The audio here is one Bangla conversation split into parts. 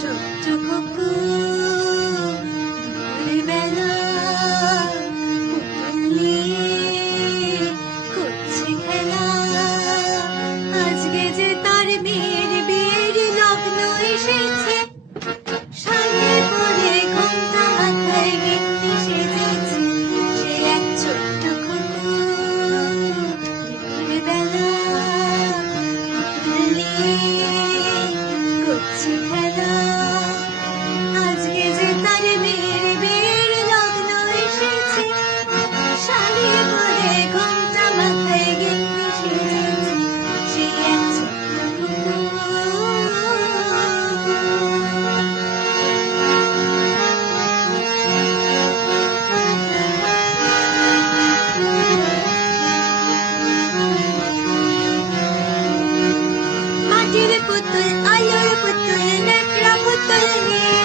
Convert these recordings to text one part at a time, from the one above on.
ছোট্ট কুকুর ভোরবেলা পুতুল নিয়ে করছে খেলা। আজকে যে তার মেয়ের বিয়ের লগ্ন এসেছে, শাড়ি পরে ঘোমটা মাথায় গিন্নি সেজেছে। সে এক ছোট্ট কুকুর ভোরবেলা পুতুল নিয়ে করছে খেলা। আজকে যে তার মেয়ের বিয়ের লগ্ন এসেছে, শাড়ি পরে ঘোমটা মাথায় গিন্নি সেজেছে। সে এক ছোট্ট মাটির পুতুল, আলোর পুতুল, নেকড়া পুতুল নিয়ে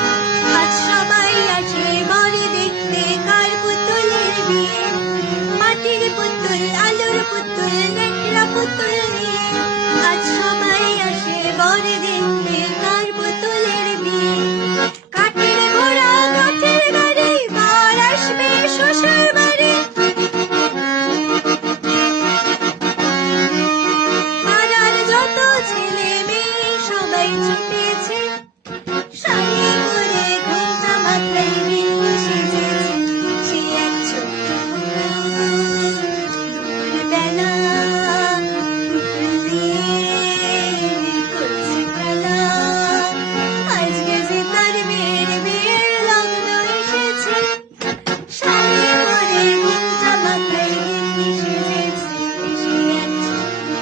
আজ সবাই আসে বরে দেখতে কার পুতুলের বিয়ে। মাটির পুতুল, আলোর পুতুল, নেকড়া পুতুল নিয়ে আজ সবাই আসে বরে দেখতে কার পুতুলের বিয়ে। কাঠের ঘোড়া, কাঠের গাড়ি, বার আসবে শ্বশুর বাড়ি। পাড়ার যত ছেলে মেয়ে সবাই ছুটেছে, শাড়ি পরে ঘোমটা মাথায় গিন্নি সেজেছে। সে এক ছোট্ট কুকুর ভোরবেলা পুতুল নিয়ে করছে খেলা। আজকে যে তার মেয়ের বিয়ের লগ্ন এসেছে, শাড়ি পরে ঘোমটা মাথায় গিন্নি সেজেছে। সে এক ছোট্ট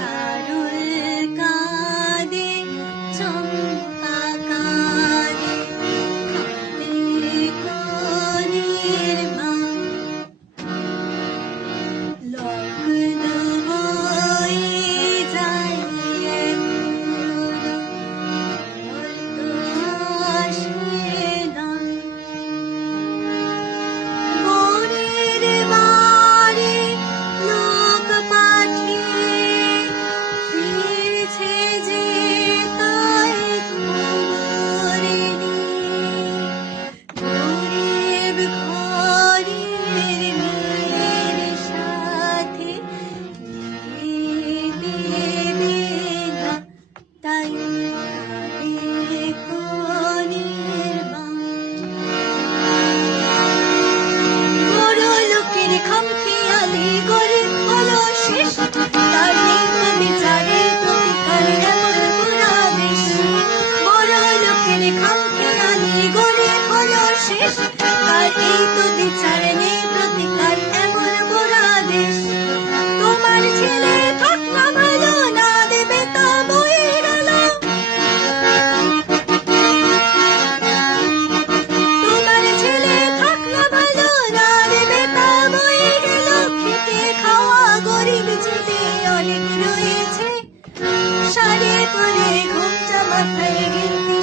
কারুল কাঁদে, চম্পা কাঁদে, কাঁদে কনের মা। লগ্ন হয়ে যায় এখনো, বর আসে না। বরের বাড়ি লোক পাঠিয়ে ফিরছে যে তাই খবর নিয়ে। গরিব ঘরের মেয়ের সাথে বিয়ে দেবে না, তাই কাঁদে কনের মা। বড় লোকের খামখেয়ালি গরিব হলো শেষ, তার নেই তো বিচারে প্রতিকার এমন পুরা দেশ। বড় লোকের খামখেয়ালি গরিব হলো শেষ, তার এই তো বিচার নেই প্রতিকার এমন পুরা দেশ। তোমার ছেলে থাক না ভালো, না দেবে তা বয়ে গেল। তোমার ছেলে থাক না ভালো, না দেবে তা বয়ে গেল। খেটে খাওয়া গরিব ছেলে অনেক রয়েছে, শাড়ি পরে ঘোমটা মাথায় গিন্নি